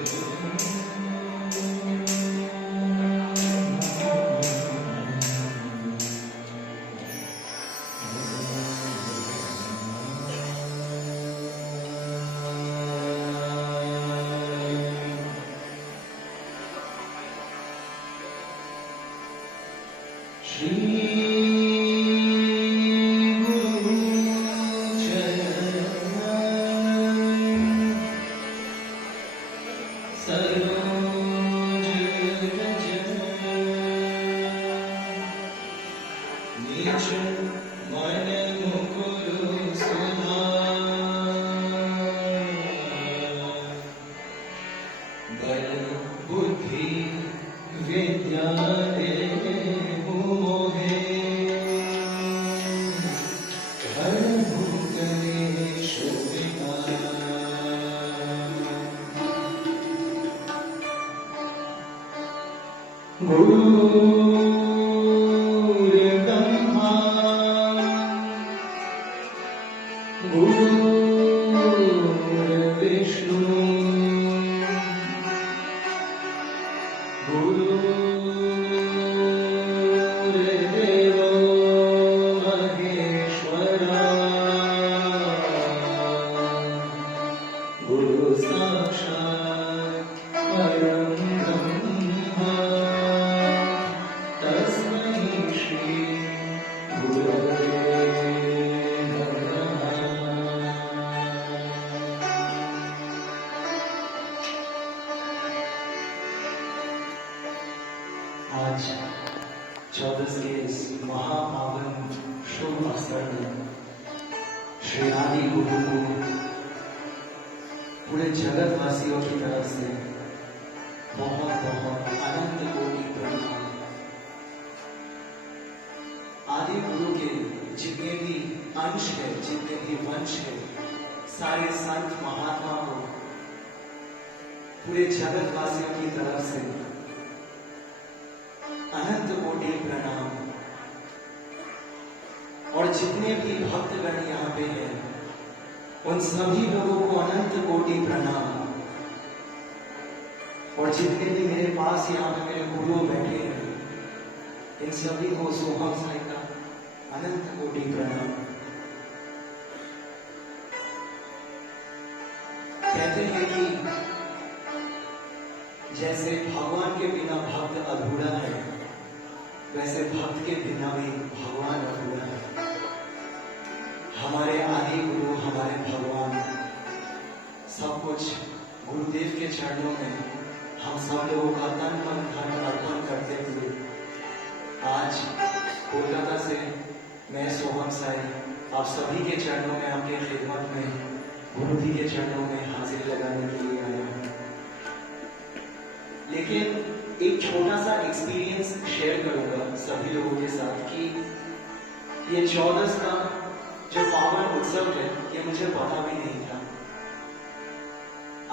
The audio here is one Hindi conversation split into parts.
आज 14 के इस महापावन शुभ अवसर में श्री आदि गुरु को पूरे जगत वासियों की तरफ से बहुत बहुत अनंत कोटि प्रणाम। आदि गुरु के जितने भी अंश है, जितने भी वंश है, सारे संत महात्मा को पूरे जगत वासियों की तरफ से अनंत कोटि प्रणाम। और जितने भी भक्तगण यहाँ पे हैं, उन सभी लोगों को अनंत कोटि प्रणाम। और जितने भी मेरे पास यहाँ पे मेरे गुरु बैठे हैं, इन सभी को सोहम साई का अनंत कोटि प्रणाम। कहते हैं कि जैसे भगवान के बिना भक्त अधूरा है, वैसे भक्त के बिना भी भगवान अधूरा है। हमारे आदि गुरु, हमारे भगवान, सब कुछ गुरुदेव के चरणों में हम सब लोगों का तन मन धन अर्पण करते हुए आज कोलकाता से मैं सोहम साई आप सभी के चरणों में, आपके खिदमत में, गुरु जी के चरणों में हाजिर लगाने के लिए आया हूँ। लेकिन एक छोटा सा एक्सपीरियंस शेयर करूंगा सभी लोगों के साथ कि ये 14 का जो पावन उत्सव है, ये मुझे पता भी नहीं था।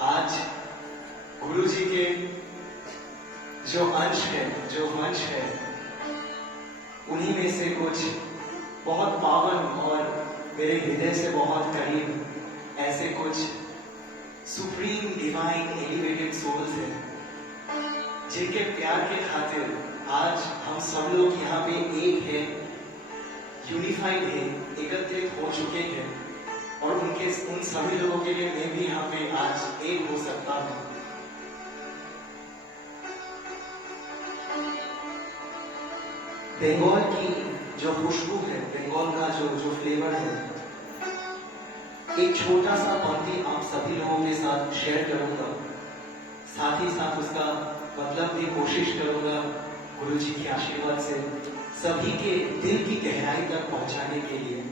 आज गुरु जी के जो अंश है, जो वंश है, उन्हीं में से कुछ बहुत पावन और मेरे हृदय से बहुत करीब ऐसे कुछ सुप्रीम डिवाइन एलिवेटेड सोल्स हैं, जिनके प्यार के खातिर आज हम सब लोग यहाँ पे एक है, यूनिफाइड है, एकत्रित हो चुके हैं। और उन सभी लोगों के लिए मैं भी यहाँ पे आज एक हो सकता हूँ। बंगाल की जो खुशबू है, बंगाल का जो फ्लेवर है, एक छोटा सा पंक्ति आप सभी लोगों के साथ शेयर करूंगा। साथ ही साथ उसका मतलब भी कोशिश करूंगा गुरु जी के आशीर्वाद से सभी के दिल की गहराई तक पहुंचाने के लिए।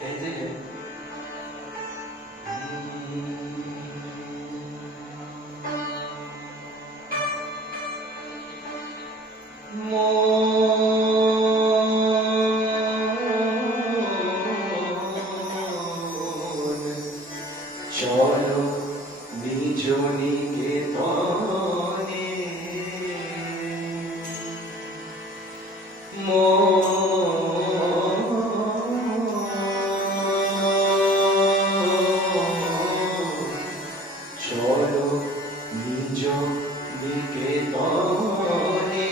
कहते हैं चलो निजोनी के तोने चलो निजो তরে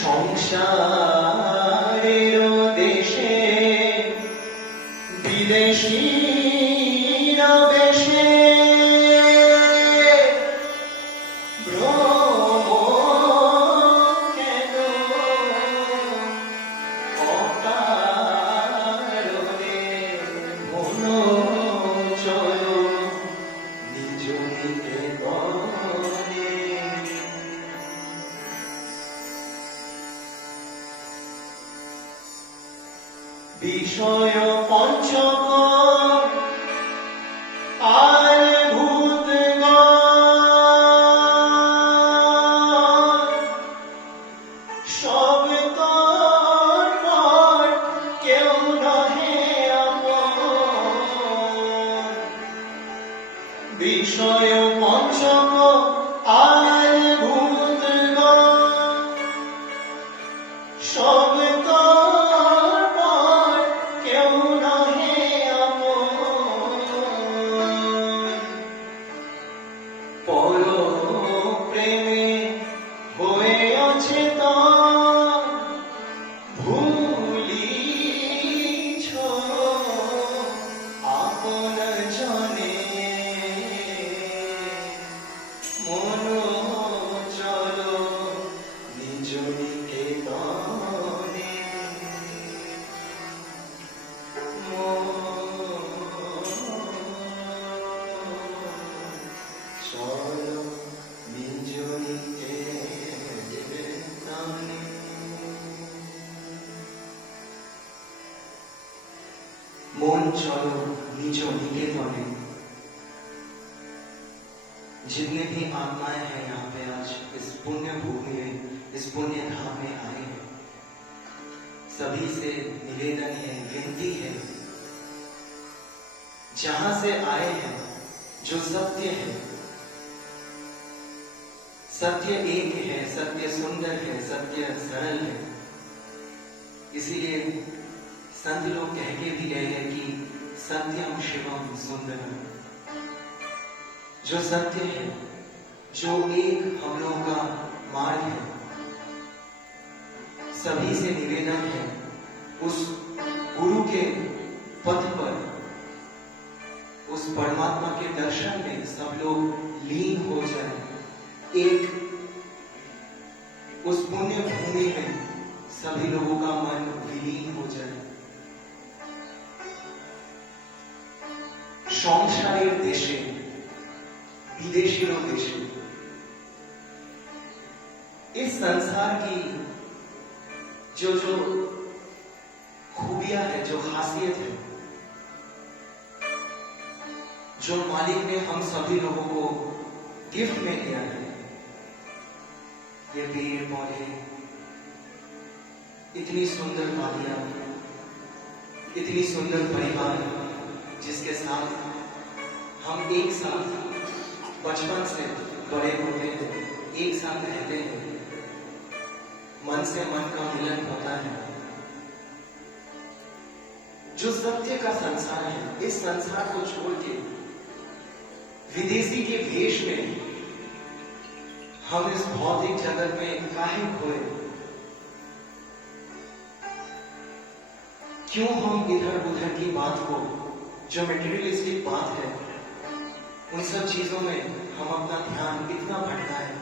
সংসারের দেশে বিদেশীর বেশে ভ্রম কেন অকারণে মন চলো নিজ নিকেতনে। বিষয় পঞ্চক আর ভূতগণ সব তোর কেউ নহে আপন। বিষয় পঞ্চক আর ভূতগণ সব প্রেমে হয়ে অচেতন ভুলিছ আপন জনে মন চলো নিজ নিকেতনে। চলো নিজ নিকেতনে। মন চলো निज निकेतने। जितने भी आत्माएं हैं यहाँ पे आज इस पुण्य भूमि में, इस पुण्य धाम में आए हैं, सभी से निवेदन है, विनती है, जहां से आए हैं जो सत्य है, सत्य एक है, सत्य सुंदर है, सत्य सरल है। इसीलिए संत लोग कह के भी गए हैं कि सत्यम शिवम सुंदरम। जो सत्य है, जो एक हम लोग का मार्ग है, सभी से निवेदन है उस गुरु के पथ पर, उस परमात्मा के दर्शन में सब लोग लीन हो जाए, एक उस पुण्य भूमि में सभी लोगों का मन विलीन हो जाए। সংসারের দেশে विदेशियों देशे इस संसार की जो जो खूबियां है, जो खासियत है, जो मालिक ने हम सभी लोगों को गिफ्ट में दिया है, ये पेड़ पौधे, इतनी सुंदर वादियां, इतनी सुंदर परिवार जिसके साथ हम एक साथ बचपन से बड़े होते हैं, एक साथ रहते हैं, मन से मन का मिलन होता है। जो सत्य का संसार है, इस संसार को छोड़ के विदेशी के भेष में हम इस भौतिक जगत में काहे खोए? क्यों हम इधर उधर की बात को, जो मेटेरियलिस्टिक बात है, उन सब चीजों में हम अपना ध्यान इतना भटकाए?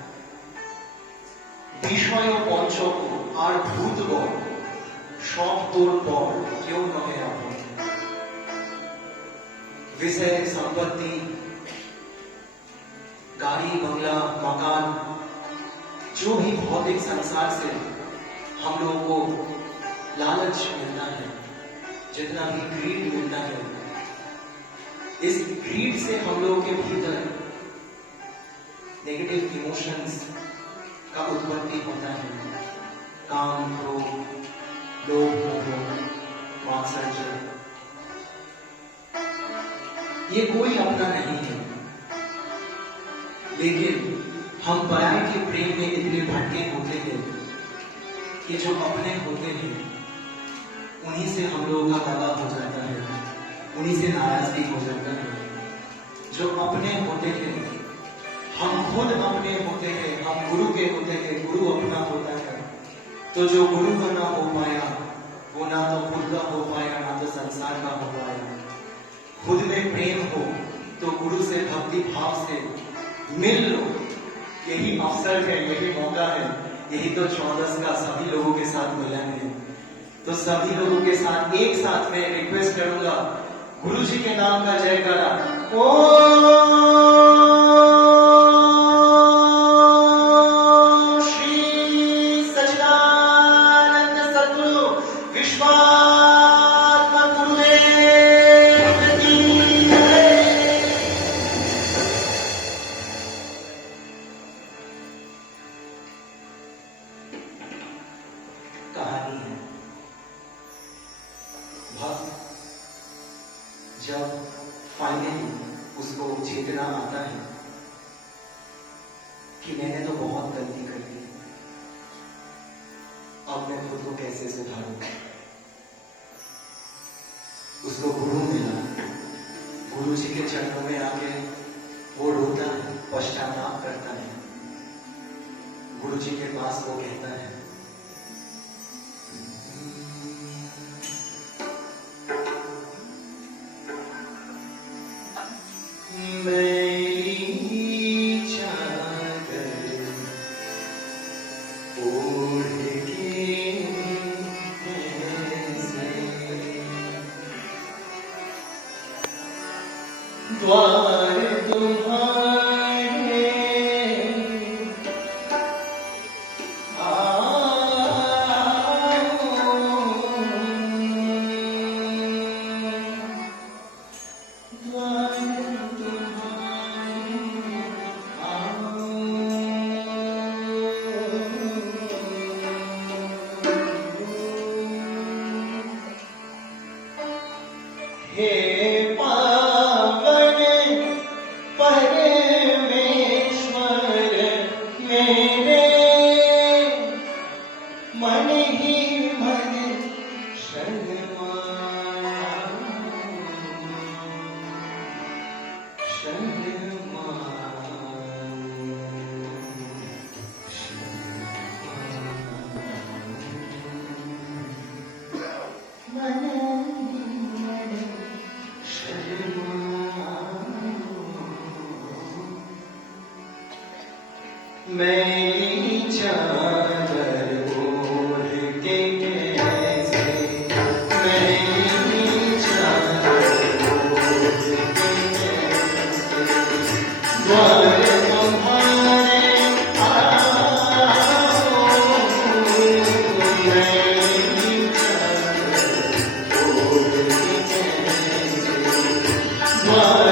বিষয় পঞ্চক আর ভূতগণ সব তোর পর কেউ নহে আপন। विषय संपत्ति, गाड़ी बंगला मकान, जो भी भौतिक संसार से हम लोगों को लालच मिलता है, जितना भी ग्रीड मिलता है, इस ग्रीड से हम लोगों के भीतर नेगेटिव इमोशंस का उत्पत्ति होता है। काम, क्रोध, लोभ, मोह, मात्सर्य, ये कोई अपना नहीं है, लेकिन हम पराये के प्रेम में इतने भटके होते हैं कि जो अपने होते हैं उन्हीं से हम लोगों का दगा हो जाता है, उन्हीं से नाराजगी हो जाता है। जो अपने होते हैं हम खुद अपने होते हैं, हम गुरु के होते हैं, गुरु अपना होता है। तो जो गुरु का ना हो पाया वो ना तो खुद का हो पाएगा, ना तो संसार का हो पाएगा। खुद में प्रेम हो तो गुरु से भक्ति भाव से मिल लो। यही अवसर है, यही मौका है, यही तो 14 का सभी लोगों के साथ मिलन है। तो सभी लोगों के साथ एक साथ में रिक्वेस्ट करूंगा, गुरु जी के नाम का जयकारा। कहानी है, भक्त जब फाइनली उसको चेतना आता है कि मैंने तो बहुत गलती कर दी, अब मैं खुद को कैसे सुधारूं। उसको गुरु मिला, गुरु जी के चरणों में आके वो रोता है, पश्चाताप करता है। गुरु जी के पास वो कहता है, द्वार तुम्हारे हे पावन परमेश्वर मेरे मन ही मन शर्माया मेरी चादर ओढ़ के कैसे, मेरी चादर ओढ़ के कैसे द्वार तुम्हारे आओ। मेरी चादर ओढ़ के कैसे द्वार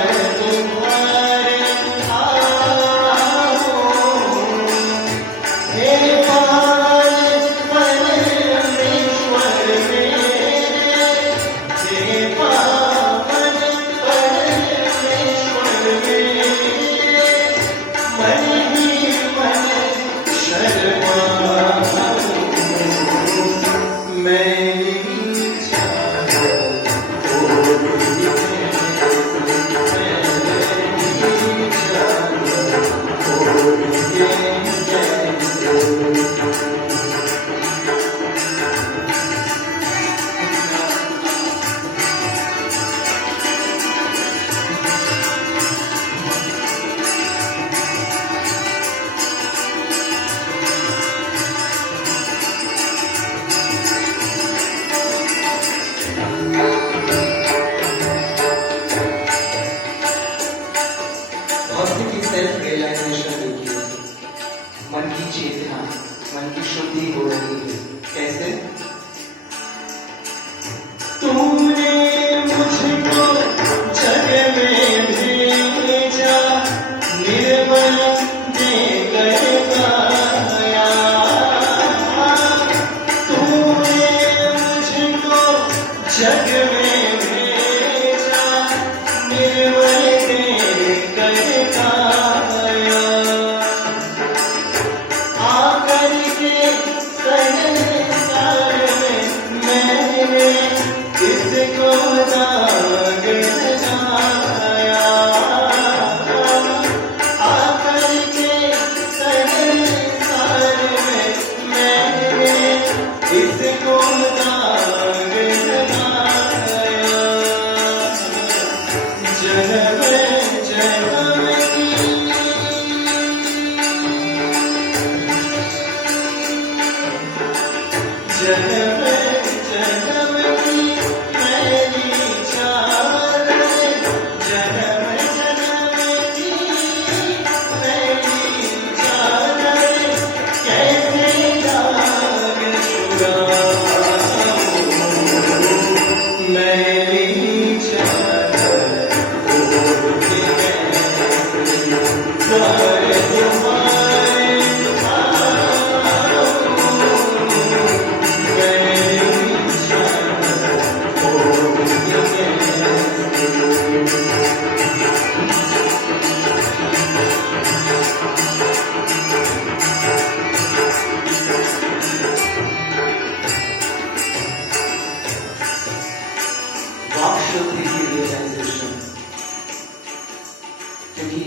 क्योंकि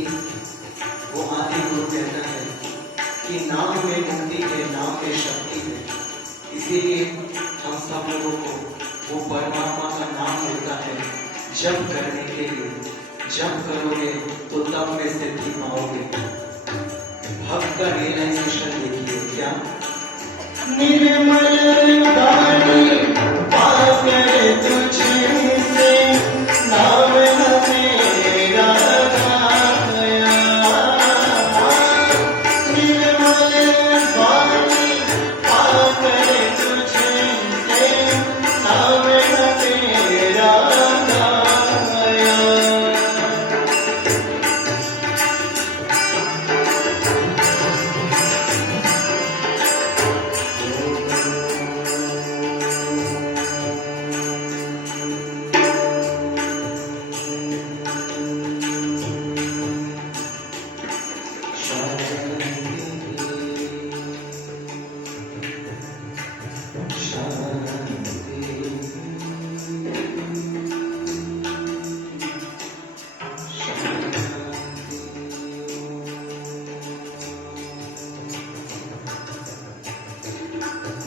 वो आदि गुरु कहता है कि नाम में मुक्ति है, नाम में शक्ति है। इसीलिए हम सब लोगों को वो परमात्मा का नाम मिलता है जप करने के लिए। जप करोगे तो तब में सिद्धि पाओगे। भक्त का रियलाइजेशन देखिए क्या, निर्मल वाणी पाकर तुझसे नाम मेरा गाया। निर्मल वाणी पाकर तुझसे नाम मेरा गाया।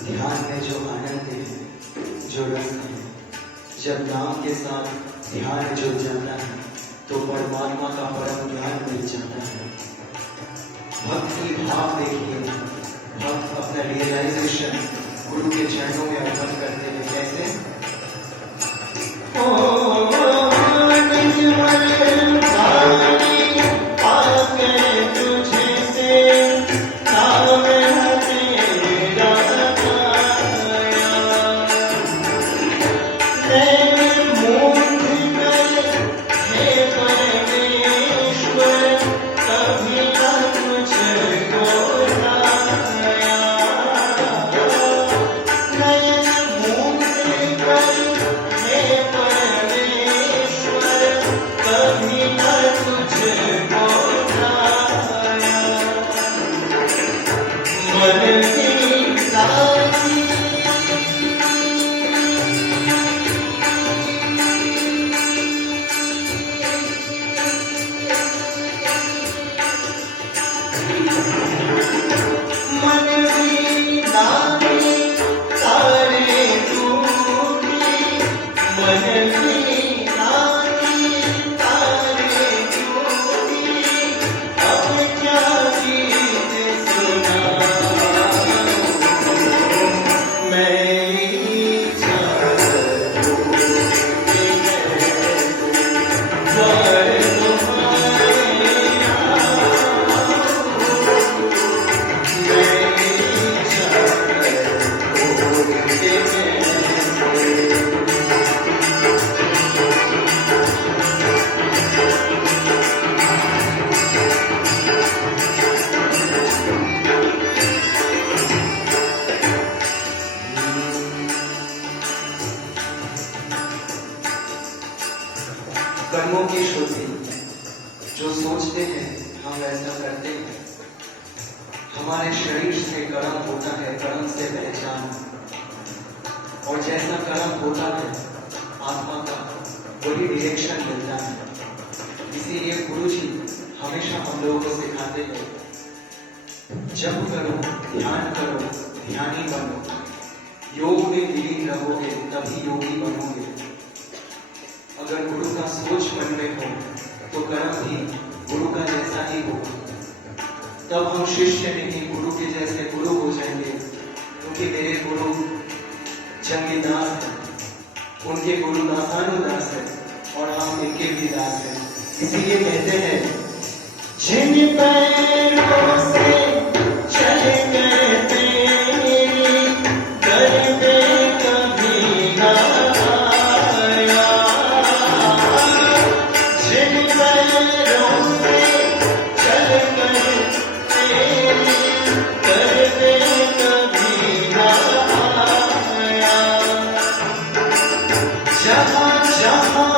ध्यान में जो आनंद है, जो रस है, जब नाम के साथ ध्यान जुड़ जाता है तो परमात्मा का परम ज्ञान मिल जाता है। भक्ति भाव देखिए, भक्त अपना रियलाइजेशन गुरु के चरणों में अर्पण करते हैं। कैसे? कर्मों की शुद्धि, जो सोचते हैं हम वैसा करते हैं। हमारे शरीर से कर्म होता है, कर्म से पहचान, और जैसा कर्म होता है आत्मा का वही डायरेक्शन मिलता है। इसीलिए गुरु जी हमेशा हम लोगों को सिखाते हैं, जप करो, ध्यान करो, ध्यानी बनो। योग में विलीन रहोगे तभी योगी बनोगे। अगर गुरु का सोच मन में हो तो कर्म भी गुरु का जैसा ही होगा। तब हम शिष्य नहीं गुरु के जैसे गुरु हो जाएंगे, क्योंकि मेरे गुरु जंगीदास हैं, उनके गुरु दासानुदास है और हम इनके भी दास हैं। इसीलिए कहते हैं जिन पैरों से चल कर तेरी दर पे कभी ना आया, जिन पैरों से चल कर तेरी दर पे कभी ना आया, जहाँ जहाँ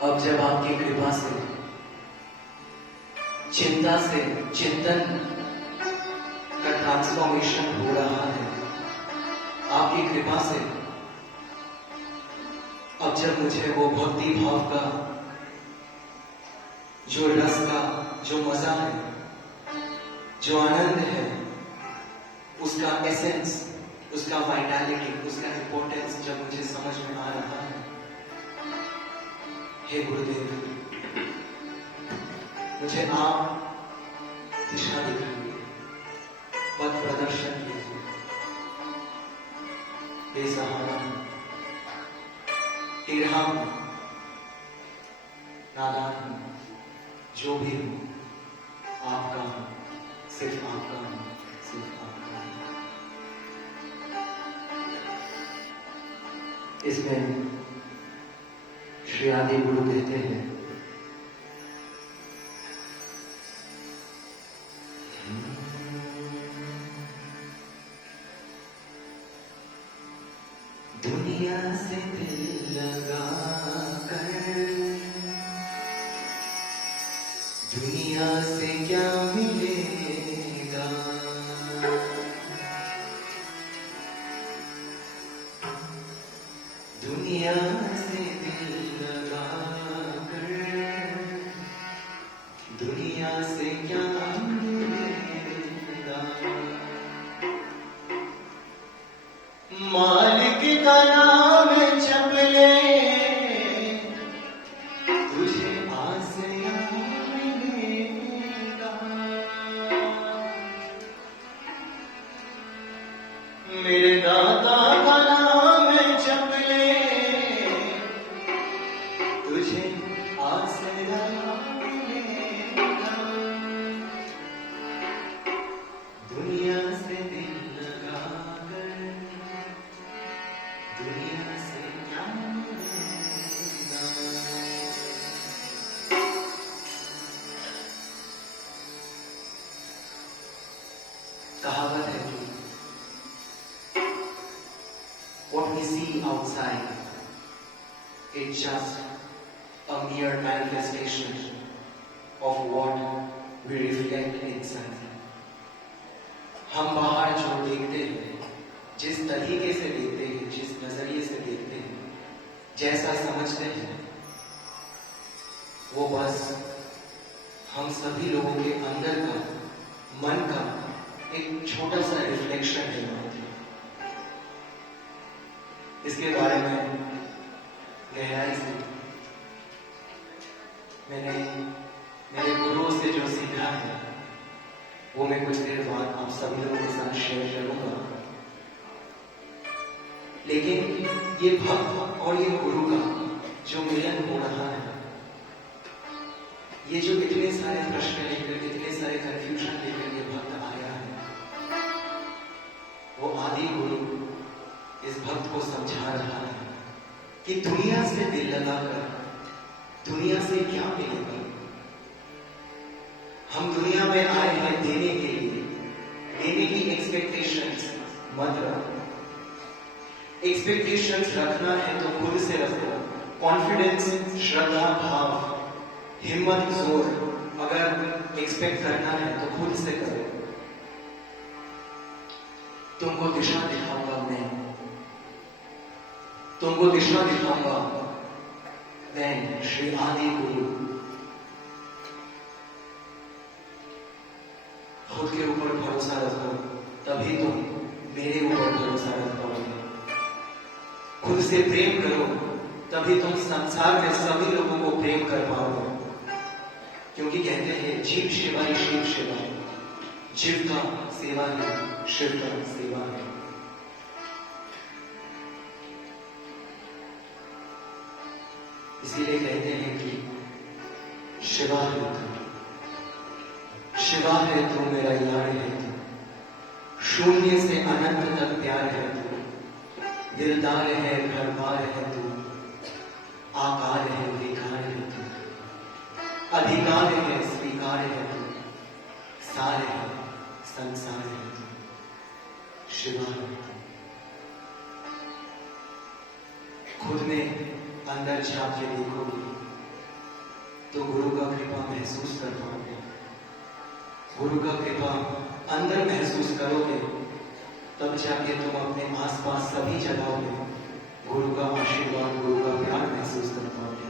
अब जब आपकी कृपा से चिंता से चिंतन का ट्रांसफॉर्मेशन हो रहा है, आपकी कृपा से अब जब मुझे वो भक्ति भाव का जो रस का जो मजा है, जो आनंद है, उसका एसेंस, उसका वाइटैलिटी, उसका इंपॉर्टेंस जब मुझे समझ में आ रहा है, हे गुरुदेव, मुझे आप दिशा दिखाइए, पथ प्रदर्शन कीजिए। बेसहारा टेढ़ा हूं, नादान हूं, जो भी हूं, आपका हूं, सिर्फ आपका हूं, सिर्फ आपका हूं। इसमें श्री आदि गुरु कहते हैं, दुनिया से दिल लगा कर दुनिया से क्या मिलेगा, दुनिया से दिल लगा कर दुनिया से क्या मिलेगा, मालिक का नाम जप ले तुझे आसिया मिलेगा, मेरे दाता का नाम जप ले तुझे आसिया मिलेगा, कहावत है कि what we see outside is just a mere manifestation of what we reflect inside. हम बाहर जो देखते हैं, जिस तरीके से देखते हैं, जिस नजरिए से देखते हैं, जैसा समझते हैं, वो बस हम सभी लोगों के अंदर का, मन का एक छोटा सा रिफ्लेक्शन है। इसके बारे में गहराई से मैंने मेरे गुरुओं से जो सीखा है वो मैं कुछ देर बाद आप सभी लोगों के साथ शेयर करूंगा। लेकिन ये भक्त और ये गुरु का जो मिलन हो रहा है, ये जो इतने सारे प्रश्न लेकर, इतने सारे कंफ्यूजन लेकर ये भक्त आया है, वो आदि गुरु इस भक्त को समझा रहा है कि दुनिया से दिल लगाकर दुनिया से क्या मिलेगा। हम दुनिया में आए हैं देने के लिए, देने की एक्सपेक्टेशंस मत रखो। एक्सपेक्टेशंस रखना है तो खुद से रखो। कॉन्फिडेंस, श्रद्धा, भाव, हिम्मत, जोर अगर एक्सपेक्ट करना है तो खुद से करो। तुमको दिशा दिखाऊंगा मैं, तुमको दिशा दिखाऊंगा मैं, श्री आदि गुरु। खुद के ऊपर भरोसा रखो, तभी तुम मेरे ऊपर भरोसा रख पाओगे। खुद से प्रेम करो, तभी तुम संसार में सभी लोगों को प्रेम कर पाओगे। क्योंकि कहते हैं जीव सेवा ही शिव सेवा है, जीव का सेवा है, शिव का सेवा है। इसीलिए कहते हैं कि शिवा है तू, शिवा है तू, मेरा यार है तू, शून्य से अनंत तक प्यार है तू, दिलदार है, घरबार है तू, आकार है, विकार है तू, अधिकार है, स्वीकार है तू, सार है, संसार है तू, शिवा है तू। खुद में अंदर झांक के देखोगे तो गुरु का कृपा महसूस कर पाओगे। गुरु का कृपा अंदर महसूस करोगे तब जाके तुम अपने आसपास सभी जगहों में गुरु का आशीर्वाद, गुरु का प्यार महसूस कर पाओगे।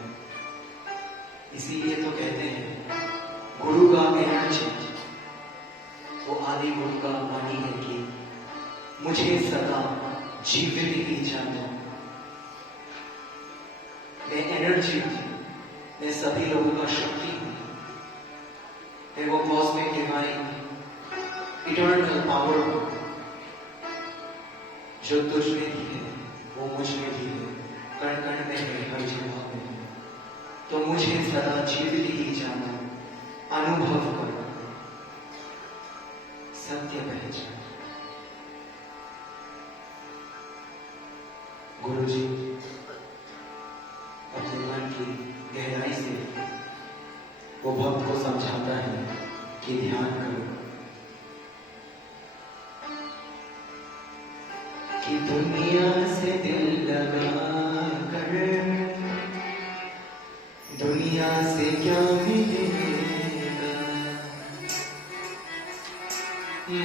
इसीलिए तो कहते हैं गुरु का एनर्जी, वो आदि गुरु का वाणी है कि मुझे सदा जीवित ही जानो। मैं एनर्जी हूं, मैं सभी लोगों का शक्ति हूं, मैं वो कॉस्मिक डिवाइन इटर्नल पावर हूं, जो तुझ में भी है वो मुझ में भी है, कण कण में है, हर जगह में है। तो मुझे सदा जीवित ही जानो, अनुभव करो, सत्य पहचान। गुरु जी अपने मन की गहराई से वो भक्त को समझाता है कि ध्यान करो कि दुनिया से दिल लगा कर दुनिया से क्या मिलेगा।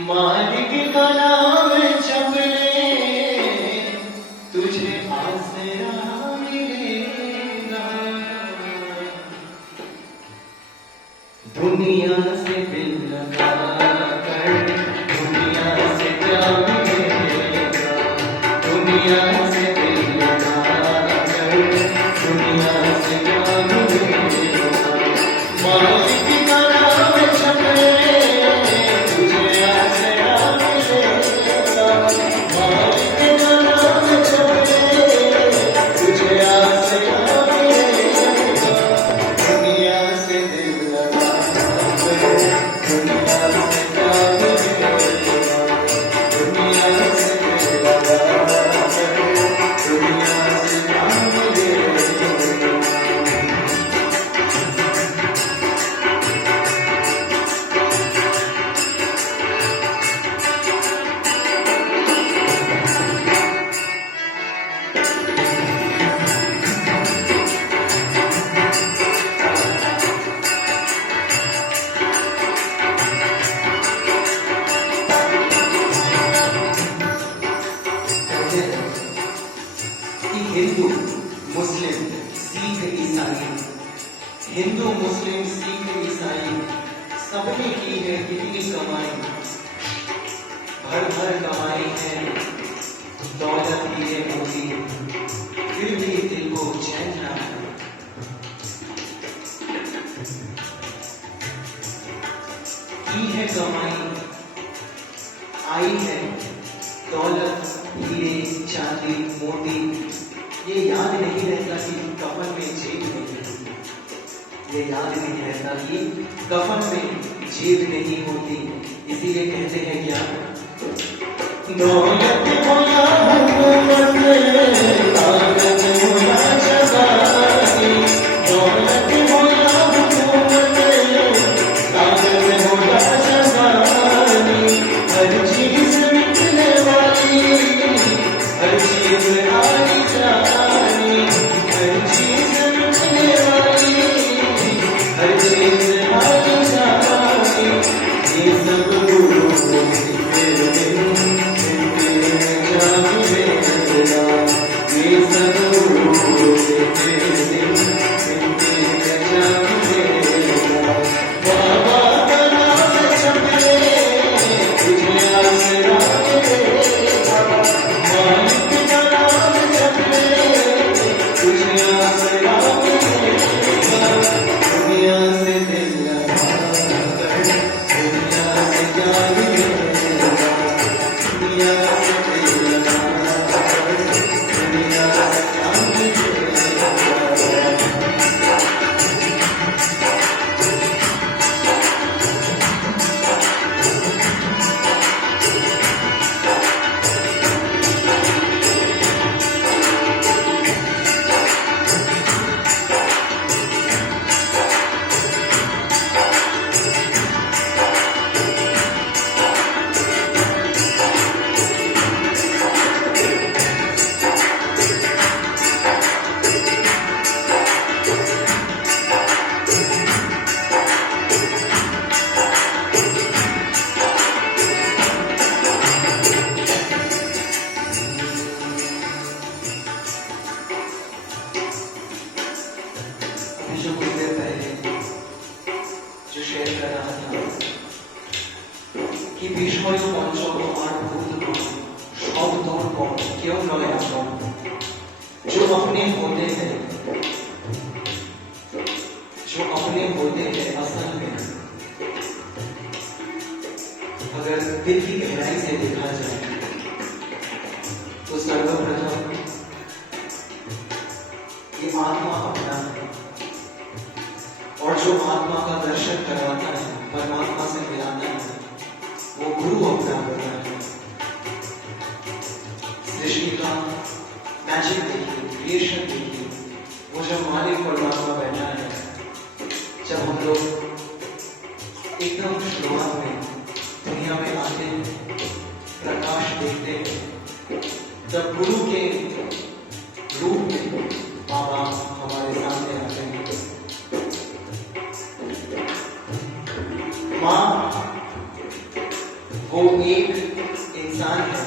मालिक का नाम जप ले तुझे आसरा मिलेगा। दुनिया से दिल लगा कर दुनिया से क्या मिलेगा। दुनिया से दिल लगा कर दुनिया से क्या मिलेगा। मालिक का नाम जप ले तुझे आसरा मिलेगा। मालिक का नाम जप ले तुझे आसरा मिलेगा। दुनिया से दिल लगा कर दुनिया से क्या मिलेगा। आपने की है कितनी कमाई, भर भर कमाई है दौलत की है मोती, फिर भी दिल को चैन ना है। की है कमाई, आई है दौलत, हीरे चांदी मोती, ये याद नहीं रहता कि कफन में जेब नहीं होती, ये याद नहीं रहता कि कफन में जेब नहीं होती। इसीलिए कहते हैं क्या, दौलत बोला हुकूमत ताकत बोला जवानी, दौलत बोला हुकूमत ताकत बोला जवानी, हर चीज मिटने वाली, हर चीज आई जानी, हर चीज मिटने वाली, हर चीज आई जानी, ये सब गुरु ये सब गुरु बाबा बना सबने तुझे आसरा देगा, मालिक बना सबने तुझे आसरा देगा, दुनिया से दिल लगा कर दुनिया से जान लेगा, दुनिया से दिल लगा कर दुनिया से जान लेगा। जो कुछ देर पहले जो शेयर कर रहा था कि বিষয় পঞ্চম আর ভূত শব্দর পর কেউ নয় আপন, जो अपने होते हैं, जो अपने होते हैं असल में, अगर दिल की गहराई से देखा जाए तो सर्वप्रथम ये आत्मा अपना है, और जो आत्मा का दर्शन करवाता है, परमात्मा से मिलाता है, वो गुरु अपना होता है। सृष्टि का मैजिक देखिए, क्रिएशन देखिए, वो जब मालिक परमात्मा बैठा है, जब हम लोग एकदम शुरुआत में दुनिया में आते हैं, प्रकाश देखते हैं, जब गुरु के रूप में माँ बाप हमारे सामने आते हैं। माँ वो एक इंसान है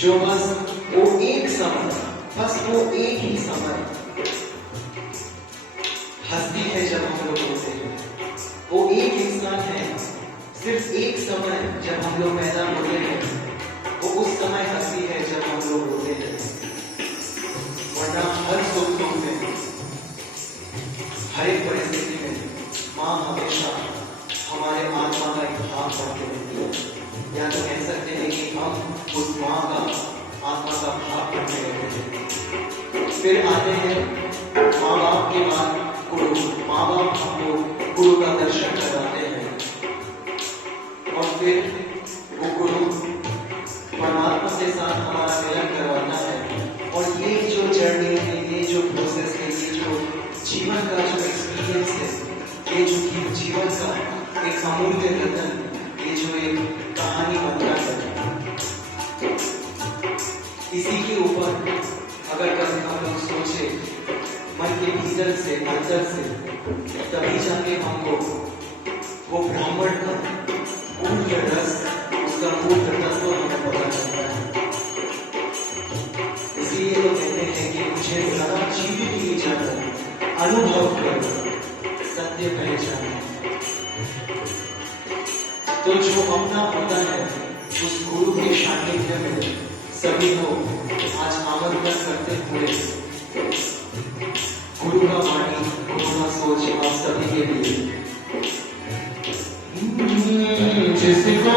जो बस वो एक समय, बस वो एक ही समय हंसती है जब हम लोग रोते हैं। वो एक इंसान है, सिर्फ एक समय जब हम लोग पैदा होते हैं, वो उस समय हंसती है जब हम लोग रोते हैं। वरना हर सुख दुख में, हर एक परिस्थिति में माँ हमेशा हमारे आत्मा का एक भाग बन के रहती है, या तो कह सकते हैं कि हम उस माँ का आत्मा का भाग बन के रहते हैं। फिर आते हैं माँ बाप के बाद गुरु। माँ बाप हमको गुरु का दर्शन कराते हैं, और फिर वो गुरु परमात्मा के साथ हमारा मिलन करवाता है। और ये जो जर्नी है, ये जो प्रोसेस है, ये जो जीवन का जो एक्सपीरियंस है, ये जो जीवन का एक अमूल्य रतन, ये जो एक कहानी बनता है, इसी के ऊपर अगर कभी हम लोग सोचे मन के भीतर से, अंदर से, तभी जाके हमको वो ब्राह्मण का मूल रस, उसका मूल तत्व हमें पता चलता है। इसीलिए तो कहते हैं कि मुझे सदा जीवित ही जाकर अनुभव कर सत्य पहचाने। तो जो अपना होता है उस गुरु के सानिध्य में सभी लोग आज आमंत्रण करते हुए गुरु का वाणी, गुरु का सोच आप सभी के लिए। जिसको